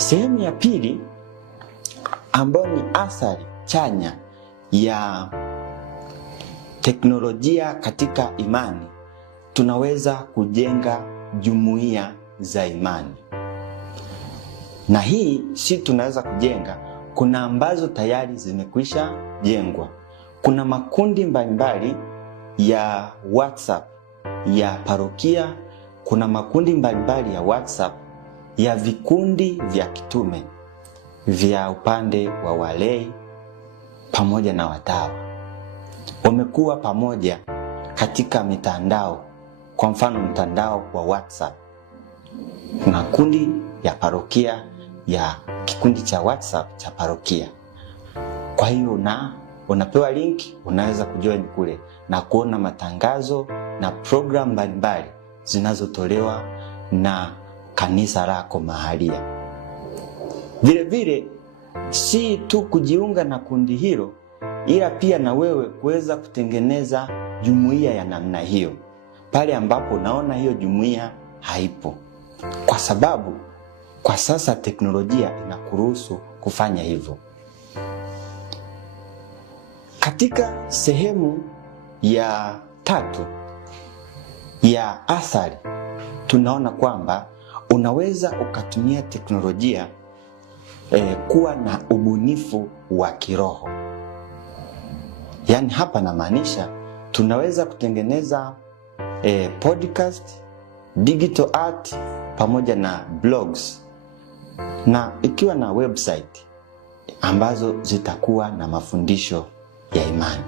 Sehemu ya pili ambayo ni athari chanya ya teknolojia katika imani, tunaweza kujenga jumuiya za imani. Na hii si tunaweza kujenga, kuna ambazo tayari zimekwisha jengwa. Kuna makundi mbalimbali ya WhatsApp ya parokia, kuna makundi mbalimbali ya WhatsApp ya vikundi vya kitume vya upande wa walei pamoja na watawa. Wamekuwa pamoja katika mitandao. Kwa mfano mtandao wa WhatsApp, kuna kundi ya parokia ya kikundi cha WhatsApp cha parokia. Kwa hiyo unapewa link, unaweza kujoin kule na kuona matangazo na program mbalimbali zinazotolewa na kanisa lako mahalia. Vile vile si tu kujiunga na kundi hilo, ila pia na wewe kuweza kutengeneza jumuiya ya namna hiyo pale ambapo unaona hiyo jumuiya haipo, kwa sababu kwa sasa teknolojia inakuruhusu kufanya hivyo. Katika sehemu ya tatu ya athari, tunaona kwamba unaweza ukatumia teknolojia kuwa na ubunifu wa kiroho. Yaani hapa namaanisha tunaweza kutengeneza podcast, digital art pamoja na blogs, na ikiwa na website ambazo zitakuwa na mafundisho ya imani.